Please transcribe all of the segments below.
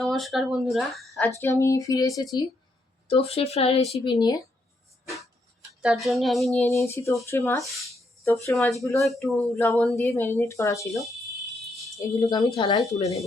নমস্কার বন্ধুরা, আজকে আমি ফিরে এসেছি তোপসে ফ্রাই রেসিপি নিয়ে। তার জন্য আমি নিয়ে নিয়েছি তোপসে মাছ। তোপসে মাছগুলো একটু লবণ দিয়ে ম্যারিনেট করা ছিল, এগুলোকে আমি থালায় তুলে নেব।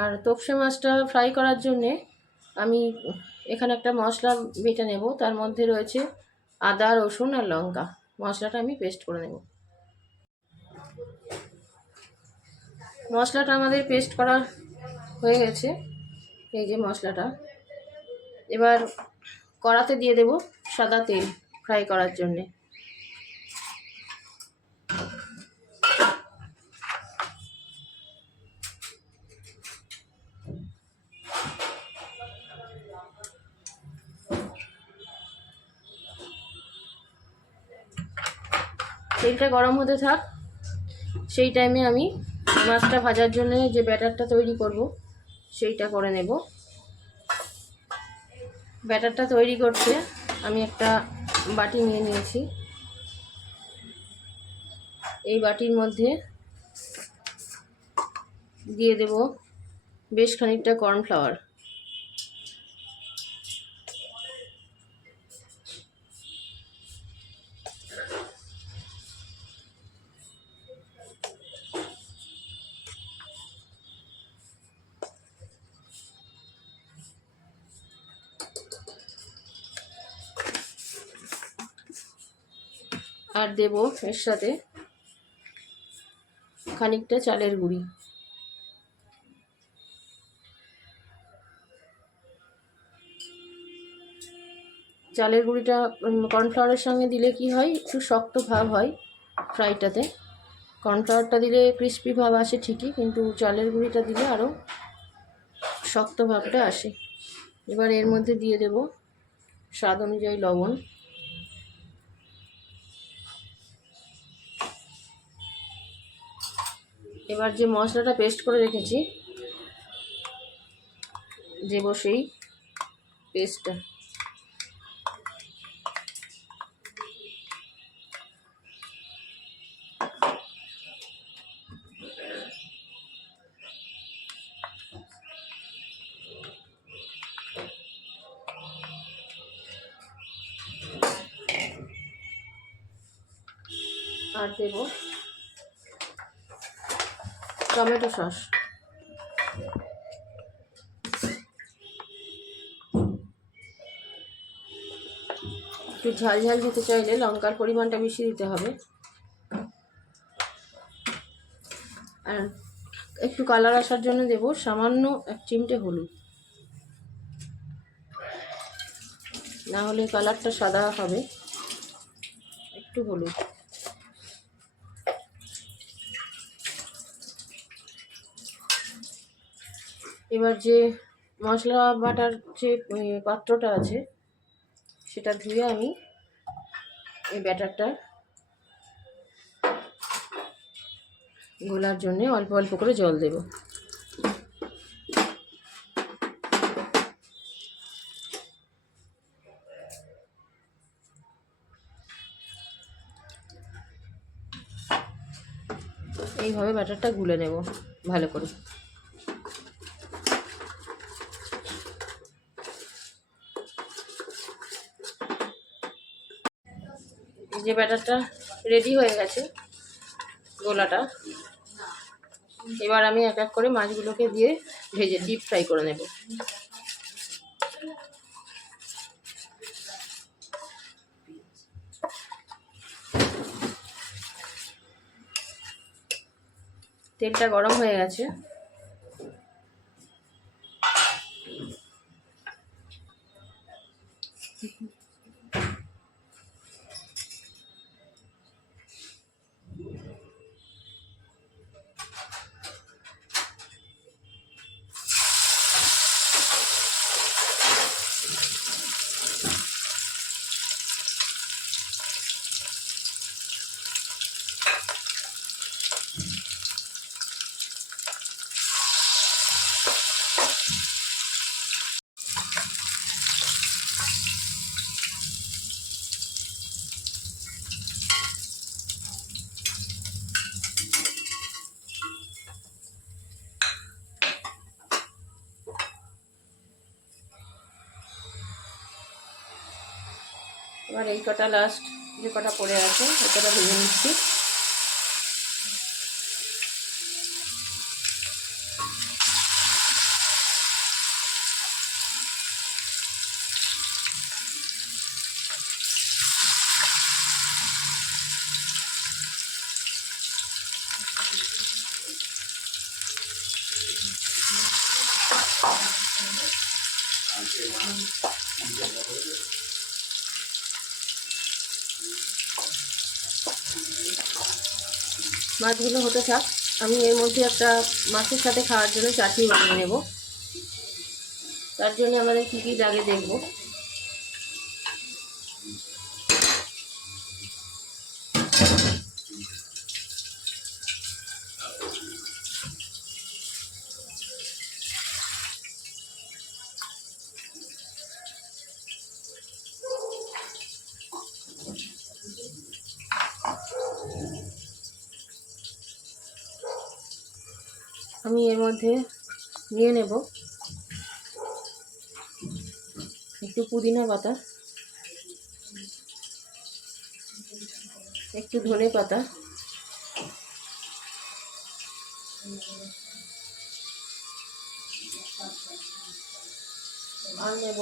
আর তোপসে মাছটা ফ্রাই করার জন্যে আমি এখানে একটা মশলা বেটে নেব। তার মধ্যে রয়েছে আদা, রসুন আর লঙ্কা। মশলাটা আমি পেস্ট করে নেব। মশলাটা আমাদের পেস্ট করা হয়ে গেছে, এই যে মশলাটা। এবার কড়াতে দিয়ে দেব সাদা তেল ফ্রাই করার জন্যে। তেলটা গরম হতে থাক, সেই টাইমে আমি মাছটা ভাজার জন্য যে ব্যাটারটা তৈরি করব সেইটা করে নেব। ব্যাটারটা তৈরি করতে আমি একটা বাটি নিয়ে নিয়েছি। এই বাটির মধ্যে দিয়ে দেব বেশ খানিকটা কর্নফ্লাওয়ার। আর দেব এর সাথে খানিকটা চালের গুঁড়ি। চালের গুঁড়িটা কর্নফ্লাওয়ারের সঙ্গে দিলে কি হয়, একটু শক্ত ভাব হয় ফ্রাইটাতে। কর্নফ্লাওয়ারটা দিলে ক্রিস্পি ভাব আসে ঠিকই, কিন্তু চালের গুঁড়িটা দিলে আরও শক্ত ভাবটা আসে। এবার এর মধ্যে দিয়ে দেব স্বাদ অনুযায়ী লবণ। এবার যে মশলাটা পেস্ট করে রেখেছি দেব সেই পেস্টটা। আর দেব টমেটো সস। একটু ঝাল ঝাল খেতে চাইলে লঙ্কার পরিমাণটা বেশি দিতে হবে। আর একটু কালার আসার জন্য দেব সামান্য 1 চিমটে হলুদ, না হলে কালারটা সাদা হবে। একটু হলুদ। এবার যে মশলা বাটার যে পাত্রটা আছে সেটা ধুয়ে আমি এই ব্যাটারটা গোলার জন্য অল্প অল্প করে জল দেব। এইভাবে ব্যাটারটা গুলে নেব ভালো করে। এই যে ব্যাটারটা রেডি হয়ে গেছে গোলাটা। এবার আমি এক এক করে মাছগুলোকে দিয়ে ভেজে ডিপ ফ্রাই করে নেব। তেলটা গরম হয়ে গেছে। এবার এই কটা লাস্ট যে কটা পড়ে আছে ওই কটা ভেজে নিচ্ছি। মাছগুলো হতে থাক, আমি এর মধ্যে একটা মাছের সাথে খাওয়ার জন্য চাটনি বানিয়ে নেব। তার জন্য আমাদের কী কী লাগে দেখব। আমি এর মধ্যে নিয়ে নেব একটু পুদিনা পাতা, একটু ধনে পাতা, আর নেব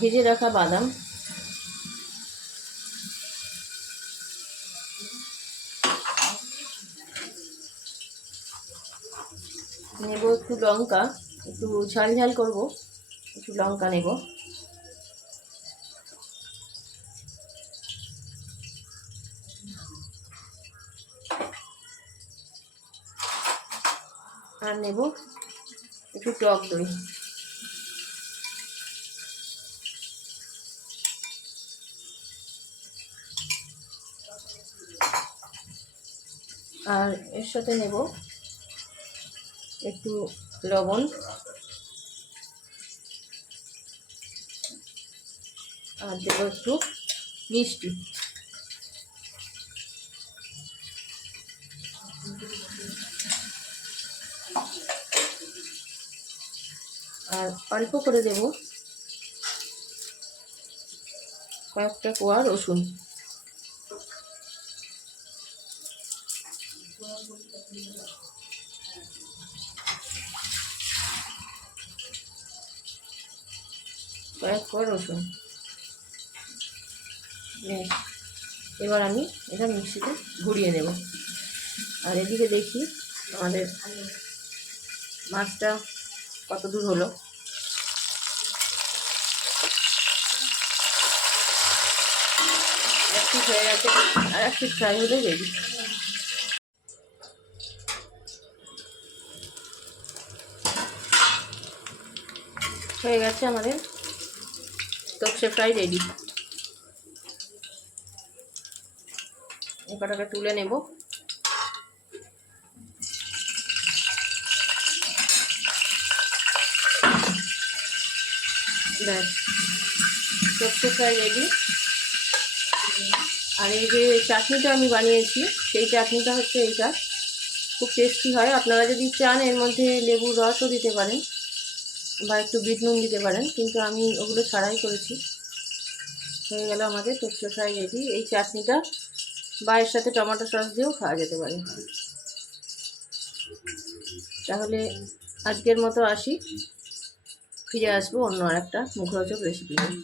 ভেজে রাখা বাদাম, নেব একটু লঙ্কা, একটু ঝাল ঝাল করব, একটু লঙ্কা নেব, আর নেব একটু টক দই। আর এর সাথে নেব একটু লবণ, আর দেব একটু মিষ্টি। আর অল্প করে দেব কয়েকটা কোয়া রসুন। কয়েক কোয়া রসুন। এবার আমি এটা মিক্সিতে ঘুরিয়ে নেব। আর এদিকে দেখি আমাদের মাছটা কত দূর হলো। এক পিস হয়ে গেছে, আর এক পিস ফ্রাই হলে রেডি। হয়ে গেছে আমাদের তোপসে ফ্রাই রেডি। এটাকে তুলে নেব। ব্যাস, তোপসে ফ্রাই রেডি। আর এই যে চাটনিটা আমি বানিয়েছি সেই চাটনিটা হচ্ছে এইটা, খুব টেস্টি হয়। আপনারা যদি চান এর মধ্যে লেবুর রসও দিতে পারেন বা একটু বিট নুন দিতে পারেন, কিন্তু আমি ওগুলো ছাড়াই করেছি। হয়ে গেল আমাদের তোপসে ফ্রাই রেডি। এই চাটনিটা বা এর সাথে টমেটো সস দিয়েও খাওয়া যেতে পারে। তাহলে আজকের মতো আসি, ফিরে আসবো অন্য আর একটা মুখরোচক রেসিপি নিয়ে।